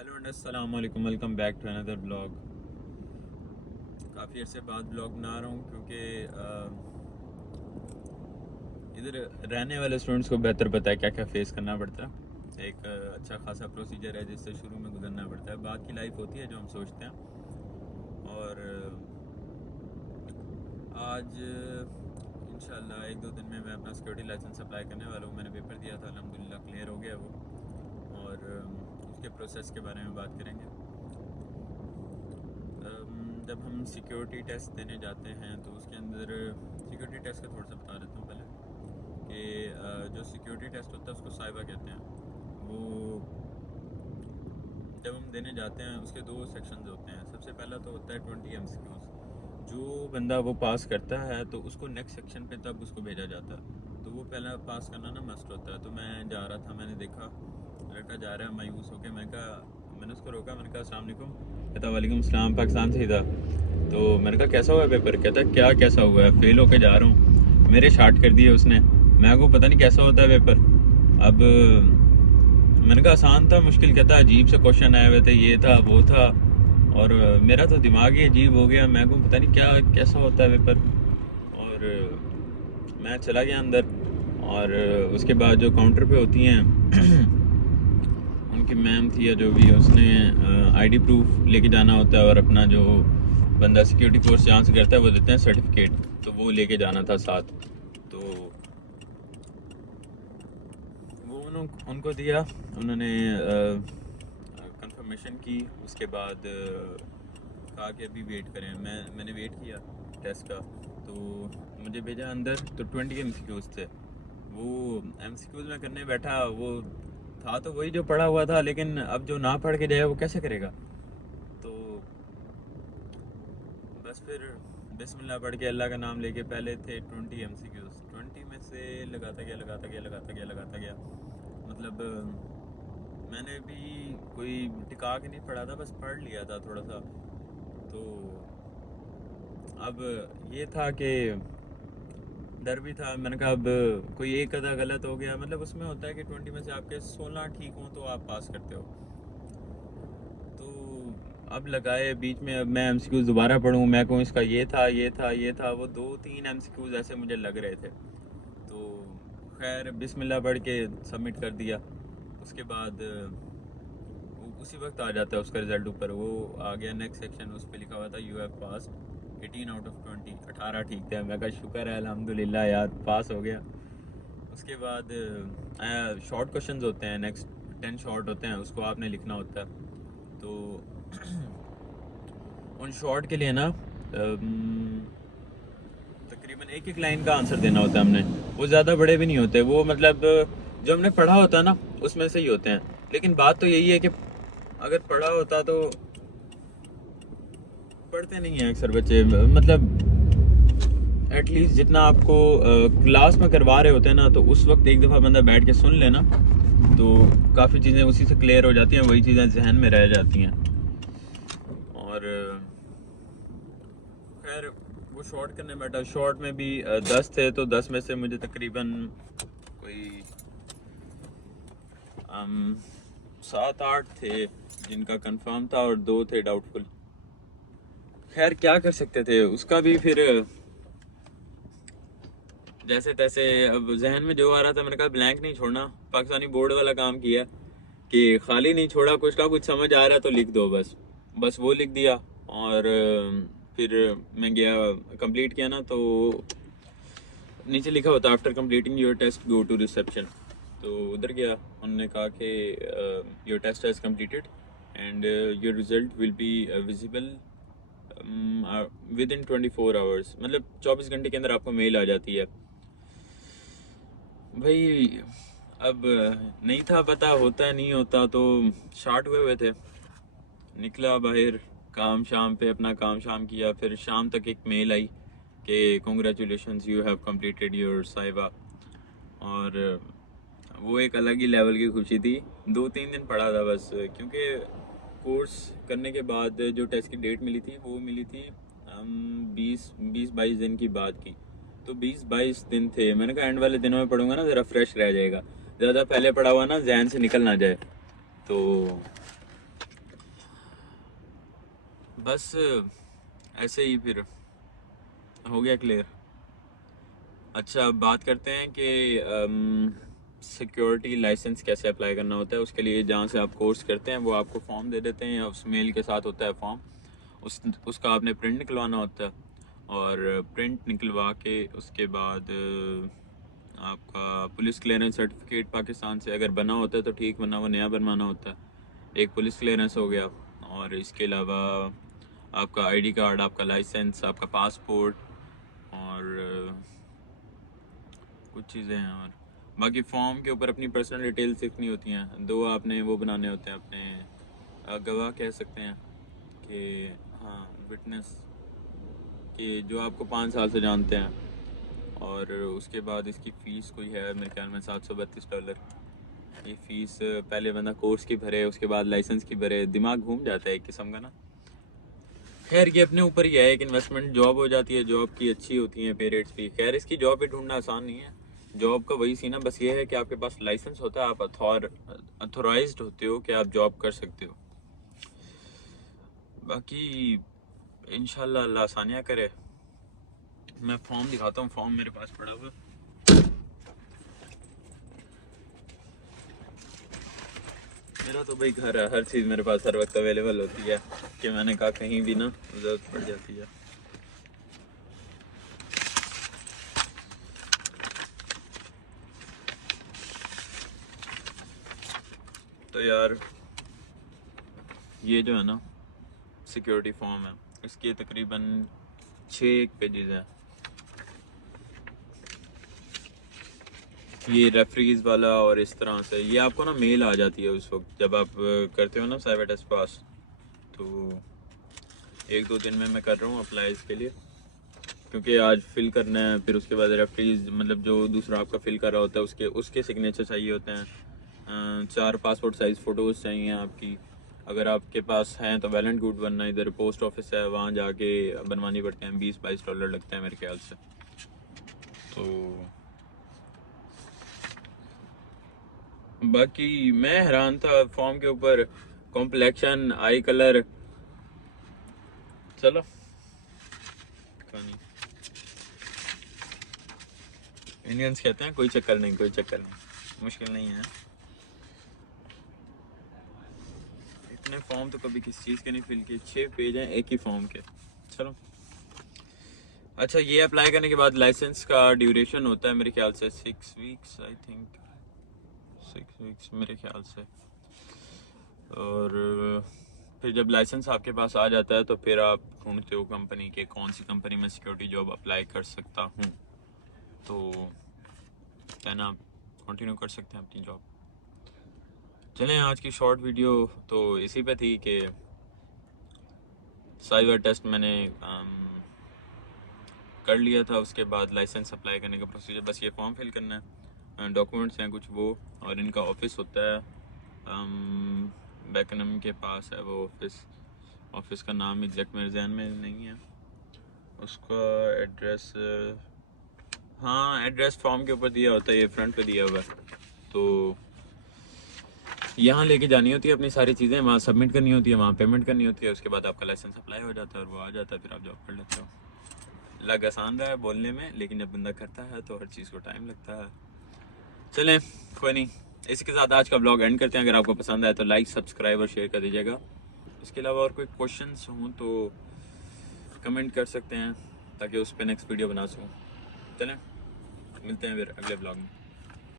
Hello and अस्सलाम वालेकुम, welcome back to another blog. काफ़ी अर्से बाद ब्लॉग बना रहा हूँ क्योंकि इधर रहने वाले स्टूडेंट्स को बेहतर पता है क्या क्या फेस करना पड़ता है। एक अच्छा खासा प्रोसीजर है जिससे शुरू में गुजरना पड़ता है, बाद की लाइफ होती है जो हम सोचते हैं। और आज इंशाल्लाह एक दो दिन में मैं अपना सिक्योरिटी लाइसेंस अप्लाई करने वाला हूँ। मैंने पेपर दिया था, अल्हम्दुलिल्लाह क्लियर हो गया वो। और उसके प्रोसेस के बारे में बात करेंगे। जब हम सिक्योरिटी टेस्ट देने जाते हैं तो उसके अंदर सिक्योरिटी टेस्ट का थोड़ा सा बता देता हूँ पहले कि जो सिक्योरिटी टेस्ट होता है उसको साइबा कहते हैं। वो जब हम देने जाते हैं उसके दो सेक्शंस होते हैं। सबसे पहला तो होता है 20 MCQs। जो बंदा वो पास करता है तो उसको नेक्स्ट सेक्शन पे तब उसको भेजा जाता है, तो वो पहला पास करना ना मस्ट होता है। तो मैं जा रहा था, मैंने देखा लड़का जा रहा है मायूस होके। मैंने उसको रोका, मैंने कहा अस्सलाम वालेकुम। कहता वालेकुम सलाम, पाकिस्तान से ही था। तो मैंने कहा कैसा हुआ पेपर? कहता क्या कैसा हुआ है, फेल होके जा रहा हूँ। मेरे शार्ट कर दिए उसने। मैं को पता नहीं कैसा होता है पेपर। अब मैंने कहा आसान था मुश्किल? कहता अजीब से क्वेश्चन आए हुए थे, ये था वो था। और मेरा तो दिमाग ही अजीब हो गया। मैं को पता नहीं क्या कैसा होता है पेपर। और मैं चला गया अंदर। और उसके बाद जो काउंटर पे होती हैं उनकी मैम थी या जो भी, उसने आईडी प्रूफ लेके जाना होता है और अपना जो बंदा सिक्योरिटी कोर्स जहाँ से करता है वो देते हैं सर्टिफिकेट, तो वो लेके जाना था साथ। तो वो उनको दिया। उन्होंने कंफर्मेशन की। उसके बाद कहा कि अभी वेट करें। मैंने वेट किया टेस्ट का। तो मुझे भेजा अंदर। तो 20 MCQs थे। वो MCQs में करने बैठा, वो था तो वही जो पढ़ा हुआ था, लेकिन अब जो ना पढ़ के जाए वो कैसे करेगा। तो बस फिर बिस्मिल्लाह पढ़ के अल्लाह का नाम लेके पहले थे 20 MCQs। 20 में से लगाता गया। मतलब मैंने भी कोई टिका के नहीं पढ़ा था, बस पढ़ लिया था थोड़ा सा। तो अब ये था कि डर भी था। मैंने कहा अब कोई एक आधा गलत हो गया, मतलब उसमें होता है कि 20 में से आपके 16 ठीक हों तो आप पास करते हो। तो अब लगाए बीच में, अब मैं MCQs दोबारा पढ़ूँ, मैं कहूँ इसका ये था। वो 2-3 MCQs ऐसे मुझे लग रहे थे। तो खैर बिस्मिल्लाह पढ़ के सबमिट कर दिया। उसके बाद उसी वक्त आ जाता है उसका रिजल्ट ऊपर, वो आ गया नेक्स्ट सेक्शन। उस पर लिखा हुआ था you have passed 18 out of 20। 18 ठीक थे। मैं कहा शुक्र है अल्हम्दुलिल्लाह यार, पास हो गया। उसके बाद शॉर्ट क्वेश्चंस होते हैं, नेक्स्ट 10 शॉर्ट होते हैं, उसको आपने लिखना होता है। तो उन शॉर्ट के लिए ना तकरीबन एक एक लाइन का आंसर देना होता है हमने। वो ज़्यादा बड़े भी नहीं होते, वो मतलब जो हमने पढ़ा होता है ना उसमें से ही होते हैं। लेकिन बात तो यही है कि अगर पढ़ा होता तो पढ़ते नहीं हैं अक्सर बच्चे। मतलब एटलीस्ट जितना आपको क्लास में करवा रहे होते हैं ना, तो उस वक्त एक दफ़ा बंदा बैठ के सुन लेना तो काफ़ी चीज़ें उसी से क्लियर हो जाती हैं, वही चीज़ें जहन में रह जाती हैं। और खैर वो शॉर्ट करने बैठा। शॉर्ट में भी 10 थे, तो 10 में से मुझे तकरीबन कोई 7-8 थे जिनका कंफर्म था और 2 थे डाउटफुल। खैर क्या कर सकते थे, उसका भी फिर जैसे तैसे अब जहन में जो आ रहा था मैंने कहा ब्लैंक नहीं छोड़ना। पाकिस्तानी बोर्ड वाला काम किया कि खाली नहीं छोड़ा, कुछ ना कुछ समझ आ रहा है तो लिख दो। बस वो लिख दिया। और फिर मैं गया, कंप्लीट किया ना, तो नीचे लिखा होता after completing your test go to reception. तो उधर गया, उन्होंने कहा कि your test has completed and your result will be visible within 24 hours. मतलब 24 घंटे के अंदर आपको मेल आ जाती है। भाई अब नहीं था पता होता है नहीं होता, तो शार्ट हुए थे। निकला बाहर, काम शाम पे अपना काम शाम किया। फिर शाम तक एक मेल आई कि congratulations you have completed your साइबा। और वो एक अलग ही लेवल की खुशी थी। 2-3 दिन पढ़ा था बस, क्योंकि कोर्स करने के बाद जो टेस्ट की डेट मिली थी वो मिली थी 20-22 दिन की बाद की। तो 20-22 दिन थे। मैंने कहा एंड वाले दिनों में पढ़ूंगा ना ज़रा फ्रेश रह जाएगा, ज़्यादा पहले पढ़ा हुआ ना जहन से निकल ना जाए। तो बस ऐसे ही फिर हो गया क्लियर। अच्छा, अब बात करते हैं कि सिक्योरिटी लाइसेंस कैसे अप्लाई करना होता है। उसके लिए जहाँ से आप कोर्स करते हैं वो आपको फॉर्म दे देते हैं, या उस मेल के साथ होता है फॉर्म, उसका आपने प्रिंट निकलवाना होता है। और प्रिंट निकलवा के उसके बाद आपका पुलिस क्लियरेंस सर्टिफिकेट पाकिस्तान से अगर बना होता है तो ठीक, वरना वो नया बनवाना होता है। एक पुलिस क्लियरेंस हो गया, और इसके अलावा आपका आईडी कार्ड, आपका लाइसेंस, आपका पासपोर्ट, और कुछ चीज़ें हैं। और बाकी फॉर्म के ऊपर अपनी पर्सनल डिटेल्स लिखनी होती हैं। दो आपने वो बनाने होते हैं, अपने गवाह कह सकते हैं कि, हाँ, विटनेस, कि जो आपको 5 साल से जानते हैं। और उसके बाद इसकी फ़ीस कोई है मेरे ख्याल में $732। ये फ़ीस पहले बंदा कोर्स की भरे, उसके बाद लाइसेंस की भरे, दिमाग घूम जाता है एक किस्म का ना। खैर, ये अपने ऊपर ही है, एक इन्वेस्टमेंट जॉब हो जाती है, जॉब की अच्छी होती है, पे रेट्स भी। खैर, इसकी जॉब भी ढूंढना आसान नहीं है। जॉब का वही सीन है, बस ये है कि आपके पास लाइसेंस होता है, आप अथॉराइज्ड होते हो कि आप जॉब कर सकते हो। बाकी इंशाल्लाह अल्लाह आसानियाँ करे। मैं फॉर्म दिखाता हूँ, फॉर्म मेरे पास पड़ा हुआ। मेरा तो भाई घर है, हर चीज़ मेरे पास हर वक्त अवेलेबल होती है, कि मैंने कहा कहीं भी ना ज़रूरत पड़ जाती है। तो यार, ये जो है ना सिक्योरिटी फॉर्म है, इसके तकरीबन 6 पेजेस हैं। ये रेफरीज वाला, और इस तरह से ये आपको ना मेल आ जाती है उस वक्त जब आप करते हो ना साइबर टेस्ट पास। तो 1-2 दिन में मैं कर रहा हूँ अप्लाई इसके लिए, क्योंकि आज फिल करना है। फिर उसके बाद रेफरीज, मतलब जो दूसरा आपका फिल कर रहा होता है, उसके सिग्नेचर चाहिए होते हैं। 4 पासपोर्ट साइज़ फ़ोटोज़ चाहिए आपकी। अगर आपके पास हैं तो वेल एंड गुड, वरना इधर पोस्ट ऑफिस है, वहाँ जाके बनवानी पड़ते हैं। $20-22 लगते हैं मेरे ख्याल से। तो बाकी मैं हैरान था फॉर्म के ऊपर, कॉम्प्लेक्शन, आई कलर। चलो, नहीं, इंडियंस कहते हैं कोई चक्कर नहीं, कोई चक्कर नहीं, मुश्किल नहीं है। इतने फॉर्म तो कभी किसी चीज़ के नहीं फिल किए, 6 पेज हैं एक ही फॉर्म के। चलो, अच्छा, ये अप्लाई करने के बाद लाइसेंस का ड्यूरेशन होता है मेरे ख्याल से 6 वीक्स, आई थिंक 6 वीक्स मेरे ख्याल से। और फिर जब लाइसेंस आपके पास आ जाता है तो फिर आप ढूंढते हो कंपनी के, कौन सी कंपनी में सिक्योरिटी जॉब अप्लाई कर सकता हूँ। तो देन आप कंटिन्यू कर सकते हैं अपनी जॉब। चलें, आज की शॉर्ट वीडियो तो इसी पे थी कि साइबर टेस्ट मैंने कर लिया था। उसके बाद लाइसेंस अप्लाई करने का प्रोसीजर, बस ये फॉर्म फिल करना है, डॉक्यूमेंट्स हैं कुछ वो, और इनका ऑफिस होता है बैकनम के पास है वो ऑफिस का नाम एग्जैक्ट मेरे जहन में नहीं है, उसका एड्रेस, हाँ, एड्रेस फॉर्म के ऊपर दिया होता है, ये फ्रंट पे दिया हुआ है। तो यहाँ लेके जानी होती है अपनी सारी चीज़ें, वहाँ सबमिट करनी होती है, वहाँ पेमेंट करनी होती है, उसके बाद आपका लाइसेंस अप्लाई हो जाता है और वो आ जाता है, फिर आप जॉब कर लेते हो। लग आसान है बोलने में, लेकिन जब बंदा करता है तो हर चीज़ को टाइम लगता है। चलें, कोई नहीं, इसी के साथ आज का ब्लॉग एंड करते हैं। अगर आपको पसंद आए तो लाइक, सब्सक्राइब और शेयर कर दीजिएगा। इसके अलावा और कोई क्वेश्चंस हों तो कमेंट कर सकते हैं, ताकि उस पर नेक्स्ट वीडियो बना सकूँ। चलें, मिलते हैं फिर अगले ब्लॉग में।